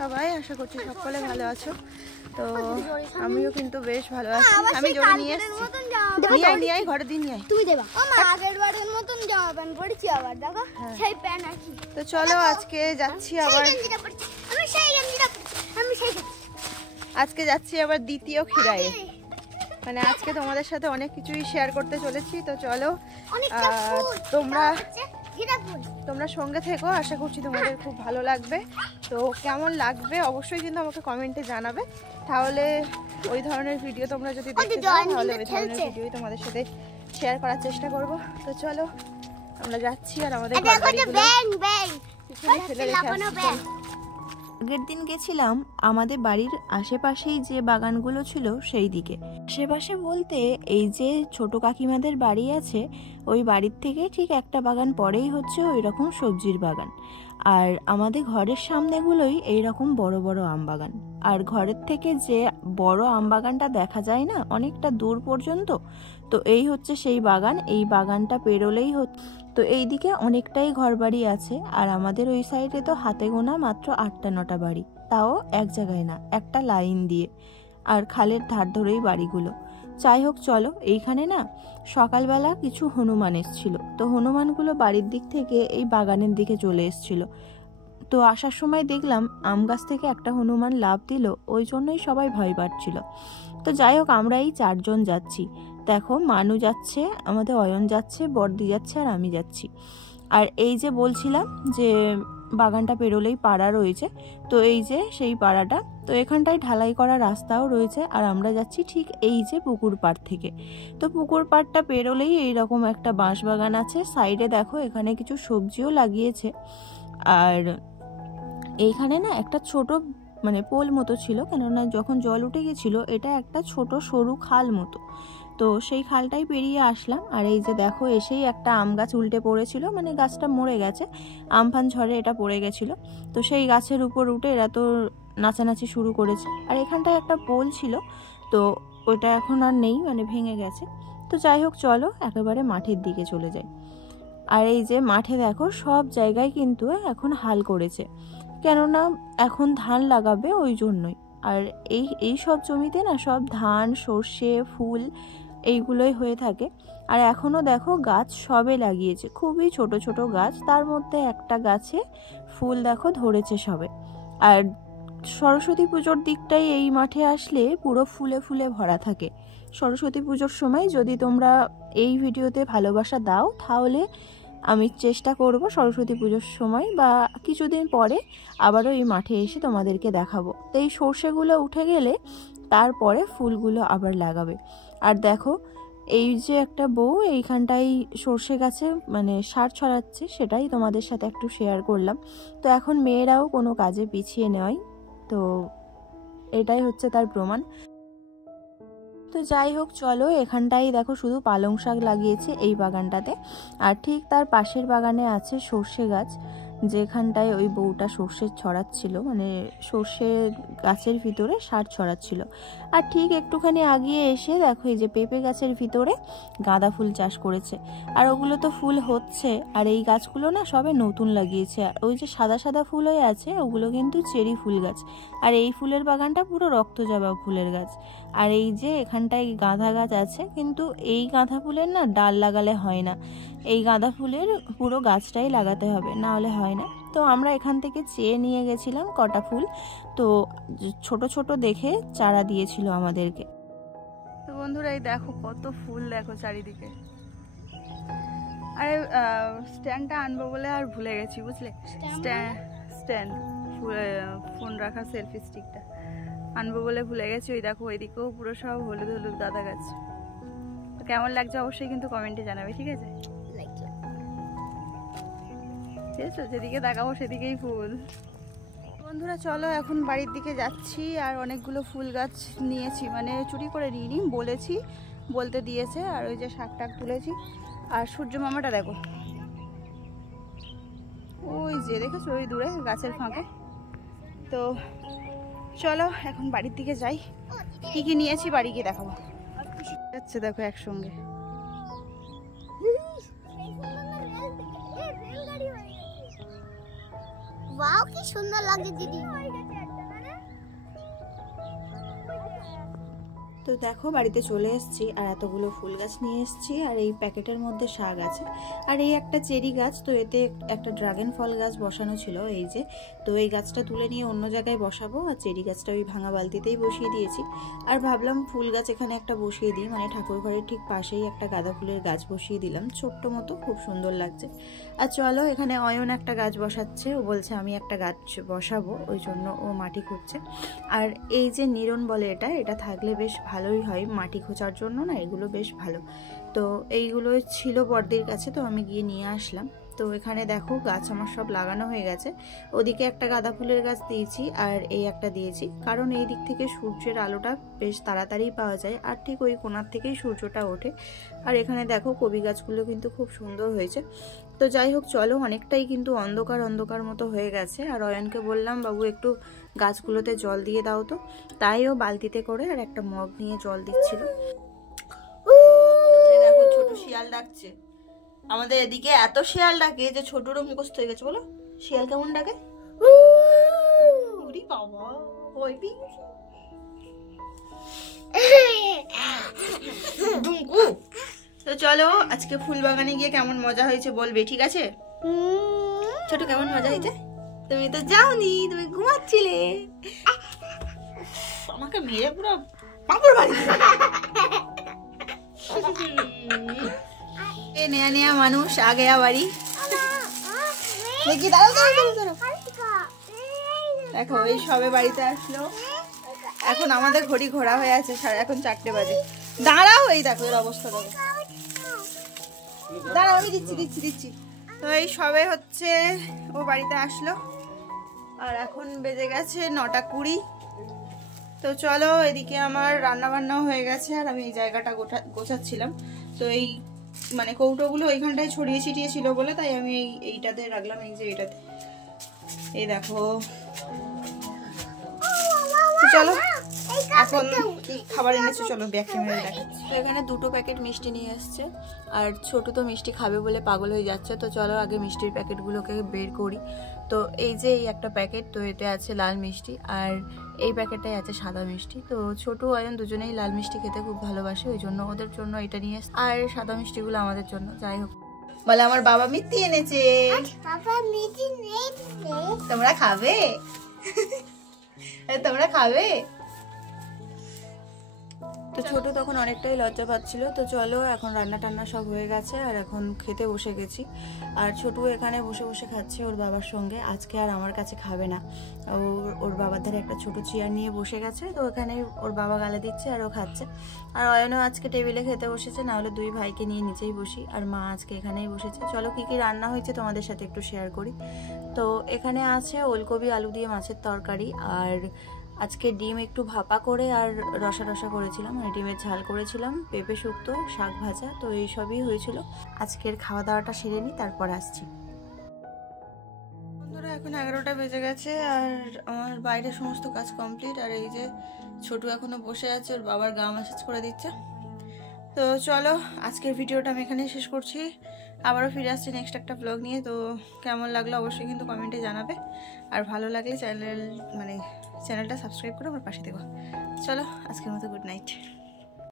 সবাই, আশা করছি সকলে ভালো আছো। তো আমিও কিন্তু বেশ ভালো আছি। আমি জোরে নিয়ে এসেছি, নিয়ে আই ঘরে দিয়ে নিয়ে আই। তুমি দেবা ও মা আগের বারের মতন জামা প্যান্ট পরেছি আবার দেখো সেই প্যান্ট আছে। তো চলো আজকে যাচ্ছি আবার, আজকে যাচ্ছি আবার দ্বিতীয় খিরায়ে। মানে আজকে তোমাদের সাথে অনেক কিছুই শেয়ার করতে চলেছি। তো চলো তোমরা সঙ্গে থেকো, আশা করছি তোমাদের খুব ভালো লাগবে। তো কেমন লাগবে অবশ্যই কিন্তু আমাকে কমেন্টে জানাবে, তাহলে ওই ধরনের ভিডিও তোমরা যদি দেখতে চাও তাহলে ওই ধরনের ভিডিওই তোমাদের সাথে শেয়ার করার চেষ্টা করব। তো চলো আমরা যাচ্ছি আর আমাদের আগের দিন গেছিলাম আমাদের বাড়ির আশেপাশেই যে বাগানগুলো ছিল সেই দিকে। আশেপাশে বলতে এই যে ছোট কাকিমাদের বাড়ি আছে ওই বাড়ির থেকে ঠিক একটা বাগান পরেই হচ্ছে ওই রকম সবজির বাগান, আর আমাদের ঘরের সামনেগুলোই এইরকম বড় বড় আম বাগান। আর ঘরের থেকে যে বড় আম বাগানটা দেখা যায় না অনেকটা দূর পর্যন্ত, তো এই হচ্ছে সেই বাগান। এই বাগানটা পেরোলেই তো এইদিকে অনেকটাই ঘরবাড়ি আছে, আর আমাদের ওই সাইডে তো হাতে গোনা মাত্র 8টা-9টা বাড়ি, তাও এক জায়গায় না, একটা লাইন দিয়ে, আর খালের ধার ধরেই বাড়িগুলো। যাই হোক চলো, এইখানে না সকালবেলা কিছু হনুমান এসছিল, তো হনুমানগুলো বাড়ির দিক থেকে এই বাগানের দিকে চলে এসছিল। তো আসার সময় দেখলাম আম গাছ থেকে একটা হনুমান লাফ দিল, ওই জন্যই সবাই ভয় পাচ্ছিল। তো যাই হোক আমরা এই 4জন যাচ্ছি, দেখো মানু যাচ্ছে, আমাদের অয়ন যাচ্ছে, বর্দি যাচ্ছে, আর আমি যাচ্ছি। আর এই যে বলছিলাম যে বাগানটা পেরোলেই পাড়া রয়েছে, তো এই যে সেই পাড়াটা, তো এখানটায় ঢালাই করা রাস্তাও রয়েছে, আর আমরা যাচ্ছি ঠিক এই যে পুকুর পাড় থেকে। তো পুকুর পাড়টা পেরোলেই এইরকম একটা বাঁশ বাগান আছে, সাইডে দেখো এখানে কিছু সবজিও লাগিয়েছে। আর এইখানে না একটা ছোট মানে পোল মতো ছিল, কেননা যখন জল উঠে গেছিল এটা একটা ছোট সরু খাল মতো, তো সেই খালটাই পেরিয়ে আসলাম। আর এই যে দেখো এসেই একটা আম গাছ উল্টে পড়েছিল, মানে গাছটা মরে গেছে, আমফান ঝড়ে এটা পড়ে গেছিল। তো সেই গাছের উপর উঠে এরা তো নাচানাচি শুরু করেছে। আর এখানটায় একটা পোল ছিল, তো ওইটা এখন আর নেই, মানে ভেঙে গেছে। তো যাই হোক চলো একেবারে মাঠের দিকে চলে যাই। আর এই যে মাঠে দেখো সব জায়গায় কিন্তু এখন হাল করেছে, কেননা এখন ধান লাগাবে ওই জন্যই। আর এই সব জমিতে না সব ধান, সর্ষে, ফুল এইগুলোই হয়ে থাকে। আর এখনো দেখো গাছ সবে লাগিয়েছে, খুবই ছোট ছোট গাছ, তার মধ্যে একটা গাছে ফুল দেখো ধরেছে সবে। আর সরস্বতী পুজোর দিকটাই এই মাঠে আসলে পুরো ফুলে ফুলে ভরা থাকে। সরস্বতী পুজোর সময় যদি তোমরা এই ভিডিওতে ভালোবাসা দাও তাহলে আমি চেষ্টা করব সরস্বতী পুজোর সময় বা কিছুদিন পরে আবারও এই মাঠে এসে তোমাদেরকে দেখাবো। তো এই সর্ষেগুলো উঠে গেলে তারপরে ফুলগুলো আবার লাগাবে। আর দেখো এই যে একটা বউ এইখানটাই সর্ষে গাছে মানে সার ছড়াচ্ছে, সেটাই তোমাদের সাথে একটু শেয়ার করলাম। তো এখন মেয়েরাও কোনো কাজে পিছিয়ে নেয়, তো এটাই হচ্ছে তার প্রমাণ। তো যাই হোক চলো, এখানটাই দেখো শুধু পালং শাক লাগিয়েছে এই বাগানটাতে, আর ঠিক তার পাশের বাগানে আছে সর্ষে গাছ, যেখানটায় ওই বউটা সর্ষে ছড়াচ্ছিল, মানে সর্ষে গাছের ভিতরে সার ছড়াচ্ছিল। আর ঠিক একটুখানি আগিয়ে এসে দেখো এই যে পেঁপে গাছের ভিতরে গাঁদা ফুল চাষ করেছে, আর ওগুলো তো ফুল হচ্ছে। আর এই গাছগুলো না সবে নতুন লাগিয়েছে, আর ওই যে সাদা সাদা ফুল হয়ে আছে ওগুলো কিন্তু চেরি ফুল গাছ। আর এই ফুলের বাগানটা পুরো রক্তজবা ফুলের গাছ। আর এই যে এখানটায় গাঁদা গাছ আছে, কিন্তু এই গাঁদা ফুলের না ডাল লাগালে হয় না, এই গাঁদা ফুলের পুরো গাছটাই লাগাতে হবে, না হলে হয় না। তো আমরা এখান থেকে চেয়ে নিয়ে গেছিলাম কটা ফুল, তো ছোট ছোট দেখে চারা দিয়েছিল আমাদেরকে। তো বন্ধুরা এই দেখো কত ফুল দেখো চারিদিকে। আরে স্ট্যান্ডটা আনবো বলে আর ভুলে গেছি বুঝলে, স্ট্যান্ড ফোন রাখা সেলফি স্টিকটা আনবো বলে ভুলে গেছি। ওই দেখো ওইদিকেও পুরো সব হলুদ হলুদ গাঁদা গাছ। তো কেমন লাগছে অবশ্যই কিন্তু কমেন্টে জানাবে, ঠিক আছে? ঠিক আছে, যেদিকে তাকাবো সেদিকেই ফুল। বন্ধুরা চলো এখন বাড়ির দিকে যাচ্ছি, আর অনেকগুলো ফুল গাছ নিয়েছি, মানে চুরি করে নিইনি, বলেছি, বলতে দিয়েছে। আর ওই যে শাক টাক তুলেছি। আর সূর্য মামাটা দেখো ওই যে দেখেছো ওই দূরে গাছের ফাঁকে। তো চলো এখন বাড়ির দিকে যাই, কি কি নিয়েছি বাড়ি গিয়ে দেখাবো। যাচ্ছে দেখো একসঙ্গে। ওয়াও কি সুন্দর লাগে দিদি। তো দেখো বাড়িতে চলে এসেছি আর এতগুলো ফুল গাছ নিয়ে এসেছি আর এই প্যাকেটের মধ্যে শাক আছে আর এই একটা চেরি গাছ। তো এতে একটা ড্রাগন ফল গাছ বসানো ছিল এই যে, তো এই গাছটা তুলে নিয়ে অন্য জায়গায় বসাবো আর চেরি গাছটা ওই ভাঙা বালতিতেই বসিয়ে দিয়েছি। আর ভাবলাম ফুল গাছ এখানে একটা বসিয়ে দিই, মানে ঠাকুর ঘরের ঠিক পাশেই একটা গাঁদা ফুলের গাছ বসিয়ে দিলাম, ছোট্ট মতো, খুব সুন্দর লাগছে। আর চলো এখানে অয়ন একটা গাছ বসাচ্ছে, ও বলছে আমি একটা গাছ বসাবো, ওই জন্য ও মাটি খুঁজছে। আর এই যে নিরন বলে এটা থাকলে বেশ ভালোই হয় মাটি খোঁচার জন্য, না এগুলো বেশ ভালো। তো এইগুলো ছিল বড়দির কাছে, তো আমি গিয়ে নিয়ে আসলাম। তো এখানে দেখো গাছ আমার সব লাগানো হয়ে গেছে। ওদিকে একটা গাঁদা ফুলের গাছ দিয়েছি আর এই একটা দিয়েছি, কারণ এই দিক থেকে সূর্যের আলোটা বেশ তাড়াতাড়ি পাওয়া যায় আর ঠিক ওই কোণার থেকেই সূর্যটা ওঠে। আর এখানে দেখো কবি গাছগুলো কিন্তু খুব সুন্দর হয়েছে। তো যাই হোক চলো, অনেকটাই কিন্তু অন্ধকার অন্ধকার মতো হয়ে গেছে। আর অয়নকে বললাম বাবু একটু গাছগুলোতে জল দিয়ে দাও, তো তাই ও বালতিতে করে আর একটা মগ নিয়ে জল দিচ্ছিল। দেখো ছোট শিয়াল ডাকছে আমাদের এদিকে, এত শিয়াল ডাকে যে ছোটরও মুখস্থ হয়ে গেছে। বলো শিয়াল কেমন ডাকে? বাবা তো চলো আজকে ফুল বাগানে গিয়ে কেমন মজা হয়েছে বলবে, ঠিক আছে? ছোট কেমন মজা হয়েছে? তুমি তো যাওনি, তুমি ঘুমাচ্ছিলে। আমাকে মেরে পুরো পাপড় বাড়ি নেয়া নেয়া মানুষ আগে বাড়ি দেখি। দাঁড়াও দাঁড়াও দাঁড়াও, দেখো এই সবে বাড়িতে আসলো, এখন আমাদের ঘড়ি ঘোরা হয়ে আছে, এখন 4টে বাজে। দাঁড়াও, এই দেখো এর অবস্থা দেখো। দাঁড়াও আমি দিচ্ছি। তো এই সবে হচ্ছে ও বাড়িতে আসলো আর এখন বেজে গেছে 9টা 20। তো চলো এদিকে আমার রান্না বান্নাও হয়ে গেছে আর আমি এই জায়গাটা গোছাচ্ছিলাম। তো এই মানে কৌটোগুলো ওইখানটায় ছড়িয়ে ছিটিয়ে ছিল বলে তাই আমি এইটাতে রাখলাম, এই যে এইটাতে। এই দেখো চলো এখন কি খাবার এনেছে চলো ব্যাগ ক্যামেরা দেখাচ্ছি। তো এখানে 2টো প্যাকেট মিষ্টি নিয়ে এসছে আর ছোট তো মিষ্টি খাবে বলে পাগল হয়ে যাচ্ছে। তো চলো আগে মিষ্টির প্যাকেটগুলোকে বের করি। তো এই যে এই একটা প্যাকেট, তো এতে আছে লাল মিষ্টি আর এই প্যাকেটটাই আছে সাদা মিষ্টি। তো ছোট অয়ন দুজনেই লাল মিষ্টি খেতে খুব ভালোবাসে, ওই জন্য ওদের জন্য এটা নিয়ে এসছে আর সাদা মিষ্টিগুলো আমাদের জন্য। যাই হোক বলে আমার বাবা মিষ্টি এনেছে, তোমরা খাবে? তোমরা খাবে? তো ছোট তখন অনেকটাই লজ্জা পাচ্ছিল। তো চলো এখন রান্না টান্না সব হয়ে গেছে আর এখন খেতে বসে গেছি। আর ছোট এখানে বসে বসে খাচ্ছে ওর বাবার সঙ্গে, আজকে আর আমার কাছে খাবে না। ওর বাবার ধারে একটা ছোট চেয়ার নিয়ে বসে গেছে, তো ওখানে ওর বাবা গালে দিচ্ছে আর ও খাচ্ছে। আর অয়নও আজকে টেবিলে খেতে বসেছে, না হলে 2 ভাইকে নিয়ে নিচেই বসি, আর মা আজকে এখানেই বসেছে। চলো কি কি রান্না হয়েছে তোমাদের সাথে একটু শেয়ার করি। তো এখানে আছে ওলকপি আলু দিয়ে মাছের তরকারি, আর আজকে ডিম একটু ভাপা করে আর রসা রসা করেছিলাম, আর ডিমের ঝাল করেছিলাম, পেঁপে শুক্তো, শাক ভাজা। তো এইসবই হয়েছিল। আজকের খাওয়া দাওয়াটা সেরে নিই, তারপর আসছি। বন্ধুরা এখন 11টা বেজে গেছে আর আমার বাইরে সমস্ত কাজ কমপ্লিট। আর এই যে ছোটু এখনো বসে আছে, ওর বাবার গা ম্যাসাজ করে দিচ্ছে। তো চলো আজকের ভিডিওটা আমি এখানে শেষ করছি, আবারও ফিরে আসছি নেক্সট একটা ব্লগ নিয়ে। তো কেমন লাগলো অবশ্যই কিন্তু কমেন্টে জানাবে, আর ভালো লাগলে চ্যানেলটা সাবস্ক্রাইব করে আমার পাশে থেকো। চলো আজকের মতো গুড নাইট।